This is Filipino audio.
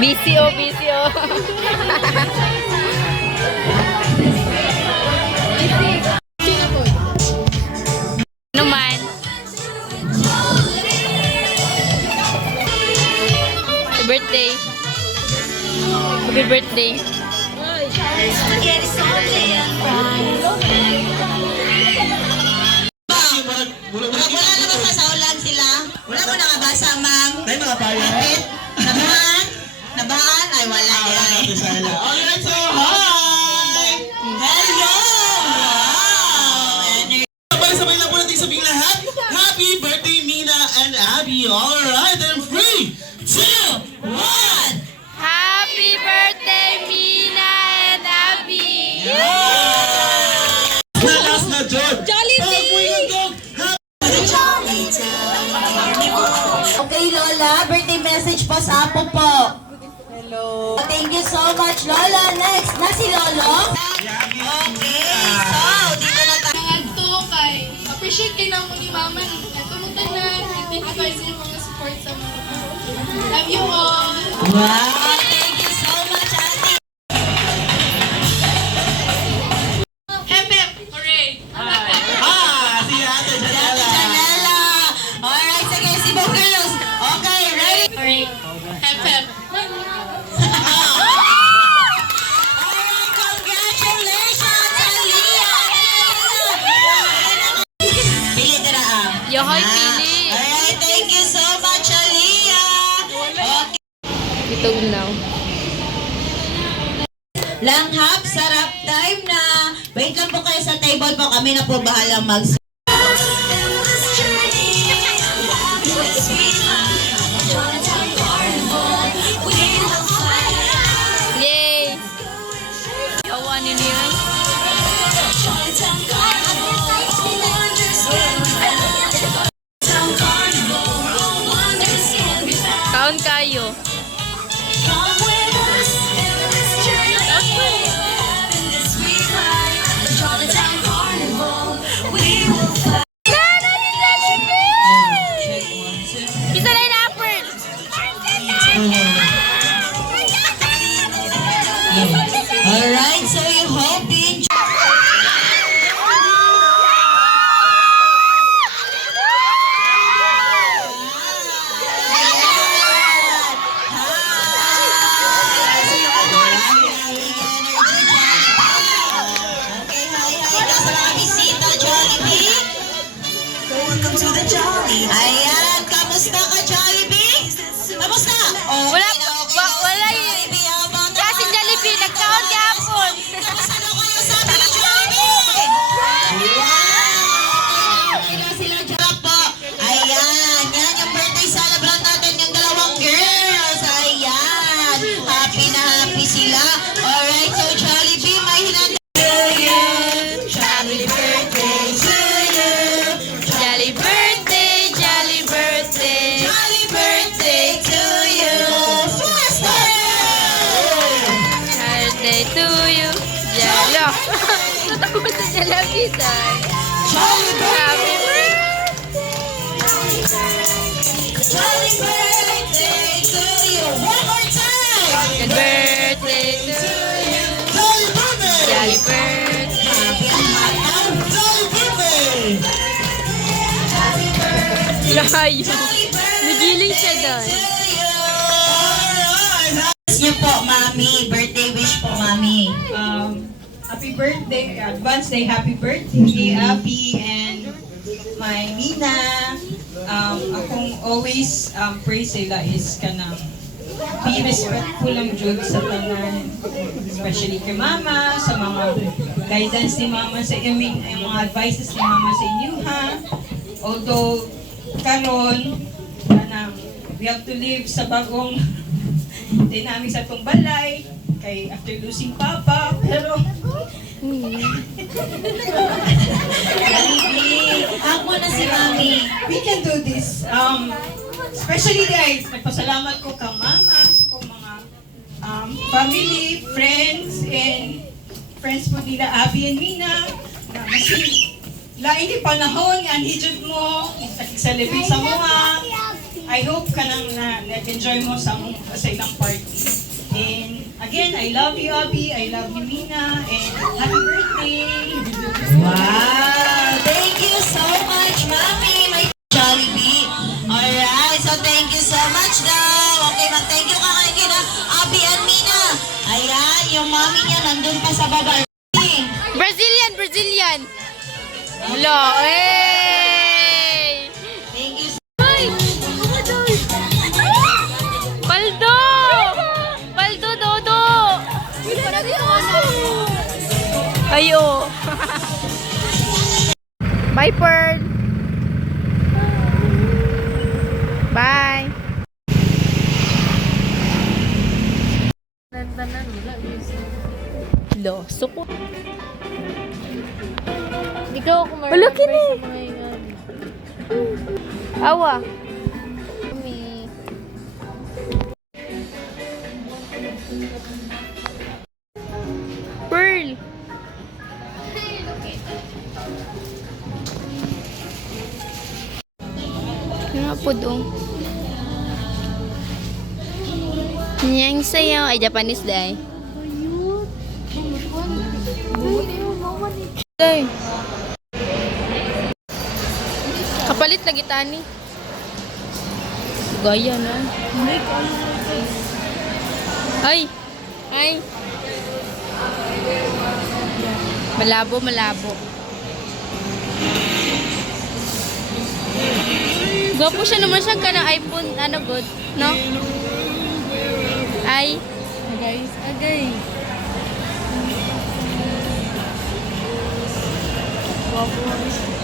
Busy oh, busy oh. Ano man? Happy birthday. Happy birthday. Wala naman pa sa ulan sila. Wala mo nakabasa, ma'am. Tayo nakapaya. Nabahan? Nabahan? Ay, wala yan. Alright, so hi! Hello! Wow! Sabay na po natin sabing lahat. Happy birthday, Mina and Abby. Alright, and 3, 2, 1! Happy birthday, Mina and Abby! Last na, John. Jollibee! Okay, Lola. Birthday message po sa apo po. Hello. Thank you so much, Lola. Next, na si Lolo. Okay, so, dito na tayo. Ngadto kay appreciate kay namo ni Mama natulungan na thank you guys sa mga support sa mga love you all. Wow, thank you so much, Ate. Hep hep hooray. Si Ate Ate Janela. Janela. Alright, sige, Cebu girls. Okay, ready? Hooray. Hep hep. Alright, congratulations, Aliyah. Pili tira ah. Yohoy, pili. Alright, thank you so much, Aliyah. Okay. Ito now. Langhap, sarap time na. Wait lang po kayo sa table po. Kami na po bahalang mag... Yay! Awa ni niya. Kaon kayo. Isa na yung upward. Alright, so you hope you enjoy. Okay, hi. Nasa mga bisita, Jollibee. Welcome to the Jollibee. Ayan, kamusta ka, Jollibee? Kamusta? Okay Wala, na, okay na. wala yun. Jollibee, how about that? Kasi Jollibee, nagkaon kahapon. Kamusta na kayo sa ating Jollibee? Wow! Okay na sila dyan po. Ayan, yan yung birthday celebrant natin, yung dalawang girls. Ayan, happy na happy sila. Alright, so Jollibee, may hinanda to you. Happy birthday to you. Jolly birthday, jolly birthday. Happy birthday to you. Faster! Birthday to you. Jalo. Natakot sa jalapitan. Jolly Happy birthday! birthday. Jolly birthday to you. One more time! Good birthday to you. Jolly birthday! Jolly birthday. Jolly birthday! Layo. Nagiling siya doon. Alright! Niyo po, Mami. Birthday wish po, Mami. Happy birthday, advance day, happy birthday, Abby and my Mina. Akong always pray sila is kanang be respectful ang Diyos sa tanan, especially kay Mama, sa mga guidance ni Mama sa inyo, yung mga advices ni Mama sa inyo, ha? Although, karon kanang we have to live sa bagong dynamics sa itong balay, kay after losing Papa, pero Ako na si Mami. we can do this. Especially guys, nagpasalamat ko ka Mama, sa kong mga family, friends, and friends po nila Abby and Mina. Na kasi lain ni panahon, nga hijud mo, nag-celebrate sa mga. I hope ka nang na nag-enjoy mo sa ilang party. And again, I love you, Abby. I love you, Mina. And happy birthday! Wow! Thank you so much, Mami! My Jollibee. Alright, so thank you so much daw. Okay, mag-thank you ka kina Abby and Mina. Ayan, yung mami niya nandun pa sa baba. Brazilian, Brazilian. Hello, hey! Thank you so Ay! Paldo! Paldo, Dodo! Ayo! Bye, Pearl! Bye! Loso ko. Ikaw kung Wala kini. Awa. Pearl. Nga po dong. Niyang sayo ay Japanese day. Day. Kapalit lagi tani. Gaya na. Ay. Ay. Malabo, malabo. Gwapo siya naman siya ka ng iPhone, ano good, no? Ay. Guys, agay. Wow.